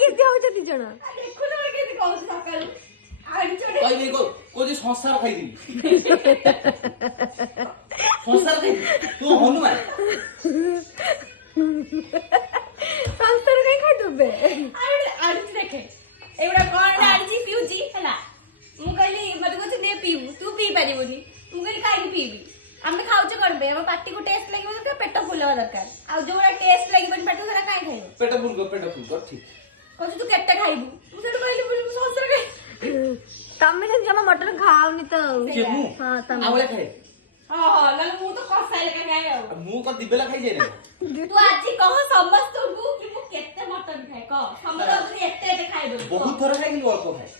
କେମିତି ହଉଛ ଦି ଜଣ? ଦେଖୁନ କେମିତି କହୁଛି ସକାଳୁ ଆଣିଚ କହିଲି କୋଜି ସଂସାର ଖାଇଦିବି ସଂସାର ଖାଇଦିବି ତୁ ହନୁମାନ ସଂସାର କାଇଁ ଖାଇଦେବେ? ଆଣିଛି ଦେଖେ ଏଗୁଡା କଣ ଆଣିଛି ପିଉଛି ହେଲା ମୁଁ କହିଲି ମତେ କହୁଛି ଦେ ପିଇବୁ ତୁ ପିଇ ପାରିବୁନି ମୁଁ କହିଲି କାହିଁକି ପିଇବି ଆମେ ଖାଉଛେ କଣ ପାଇଁ ଆମ ପାଟିକୁ ଟେଷ୍ଟ ଲାଗିବ ଦରକାର ପେଟ ଫୁଲ ହବା ଦରକାର ଆଉ ଯୋଉଗୁଡା ଟେଷ୍ଟ ଲାଗିବନି ପାଟିକୁ ସେଟା କାଇଁ ଖାଇବ ପେଟ ଫୁଲ ଠିକ କହୁଛୁ ତୁ କେତେ ଖାଇବୁ ମୁଁ ସେଠୁ କହିଲି ମୁଁ ସଂସାର ଖାଇ ତମେ ତ ଜମା ମଟନ ଖାଉନି ତ। କିଏ ମୁଁ ହଁ ତମେ। ଆଉଳେ ଖାଏ ହଁ ନହେଲେ ମୁଁ ତ କଷାଇ ଲେଖା ଖାଏ ଆଉ ମୁଁ କଣ ଦିବେଲା ଖାଇଯାଏ ନା ତୁ ଆଜି କହ ସମସ୍ତଙ୍କୁ କି ମୁଁ କେତେ ମଟନ ଖାଏ କହ ସମସ୍ତେ ଏତେ ଖାଇବୁ ବହୁତ ଥର ଖାଏ କିନ୍ତୁ ଅଳ୍ପ ଖାଏ